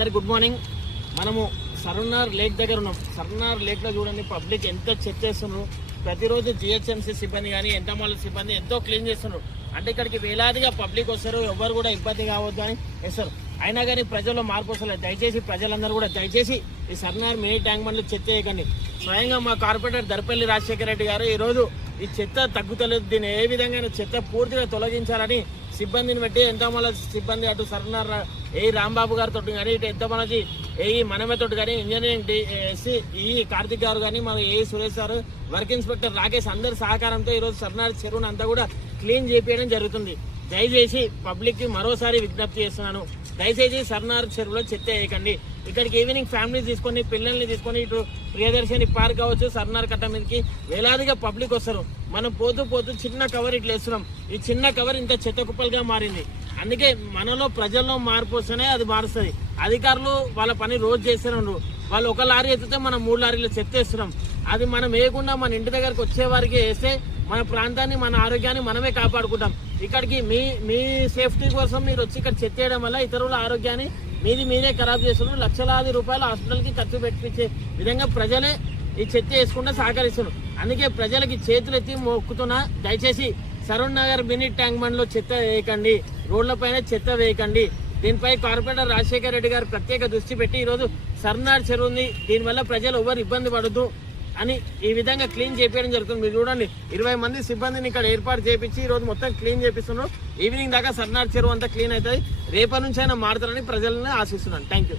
అందరికి good morning. మనము సరూనార్ lake దగ్గర ఉన్నాం. సరూనార్ లేక్ లో చూడండి పబ్లిక్ ఎంత చెక్ చేస్తున్నారు. ప్రతిరోజు జిహెచ్ఎంసీ సిబ్బంది కానీ ఎంతమాల సిబ్బంది ఎంతో క్లీన్ చేస్తున్నారు. అంటే ఇక్కడికి వేలాదిగా పబ్లిక్ వస్తారు, ఎవరు కూడా ఇబ్బంది కావద్దు అని వేస్తారు. అయినా కానీ ప్రజల్లో మార్పు వస్తలేదు. దయచేసి ప్రజలందరూ కూడా దయచేసి ఈ సరూనార్ మినీ ట్యాంక్ బండ్లు చెత్త చేయకండి. స్వయంగా మా కార్పొరేటర్ దర్పల్లి రాజశేఖర రెడ్డి గారు ఈరోజు ఈ చెత్త తగ్గుతలేదు, దీన్ని ఏ విధంగా చెత్త పూర్తిగా తొలగించాలని సిబ్బందిని బట్టి ఎంతోమంది సిబ్బంది అటు సరూనార్ ఏ రాంబాబు గారితో కానీ ఇటు ఎంతమంది ఏ మనమేతో కానీ ఇంజనీరింగ్ ఎస్సీ ఈ కార్తిక్ గారు కానీ మన ఏ సురేష్ గారు వర్క్ ఇన్స్పెక్టర్ రాకేష్ అందరి సహకారంతో ఈరోజు సరూనార్ చెరువును అంతా కూడా క్లీన్ చేయించడం జరుగుతుంది. దయచేసి పబ్లిక్కి మరోసారి విజ్ఞప్తి చేస్తున్నాను, దయచేసి సరూనార్ చెరువులో చెత్త వేయకండి. ఇక్కడికి ఈవినింగ్ ఫ్యామిలీ తీసుకొని పిల్లల్ని తీసుకొని ఇటు ప్రియదర్శిని పార్క్ కావచ్చు సరూనార్ కట్ట మీదకి వేలాదిగా పబ్లిక్ వస్తారు. మనం పోతూ పోతూ చిన్న కవర్ ఇట్లా వేస్తున్నాం, ఈ చిన్న కవర్ ఇంత చెత్త కుప్పలుగా మారింది. అందుకే మనలో ప్రజల్లో మార్పు వస్తేనే అది మారుస్తుంది. అధికారులు వాళ్ళ పని రోజు చేస్తున్నారు. వాళ్ళు ఒక లారీ ఎత్తితే మనం 3 లారీలు చెత్త వేస్తున్నాం. అది మనం వేయకుండా మన ఇంటి దగ్గరకు వచ్చే వారికి వేస్తే మన ప్రాంతాన్ని మన ఆరోగ్యాన్ని మనమే కాపాడుకుంటాం. ఇక్కడికి మీ సేఫ్టీ కోసం మీరు వచ్చి ఇక్కడ చెత్త వేయడం వల్ల ఇతరుల ఆరోగ్యాన్ని మీరే ఖరాబ్ చేస్తున్నారు. లక్షలాది రూపాయలు హాస్పిటల్కి ఖర్చు పెట్టించే విధంగా ప్రజలే ఈ చెత్త వేసుకుంటే సహకరిస్తున్నారు. అందుకే ప్రజలకి చేతులు ఎత్తి మొక్కుతున్నా, దయచేసి సరూనార్ మినీ ట్యాంక్ బండ్లో చెత్త వేయకండి, రోడ్లపైన చెత్త వేయకండి. దీనిపై కార్పొరేటర్ రాజశేఖర రెడ్డి గారు ప్రత్యేక దృష్టి పెట్టి ఈరోజు సరూనార్ చెరువుంది, దీనివల్ల ప్రజలు ఎవరు ఇబ్బంది పడద్దు అని ఈ విధంగా క్లీన్ చేయించడం జరుగుతుంది. మీరు చూడండి 20 మంది సిబ్బందిని ఇక్కడ ఏర్పాటు చేయించి ఈరోజు మొత్తం క్లీన్ చేపిస్తున్నారు. ఈవినింగ్ దాకా సరూనార్ చెరువు అంతా క్లీన్ అవుతుంది. రేపటి నుంచి అయినా మారుతారని ప్రజలను ఆశిస్తున్నాను. Thank you.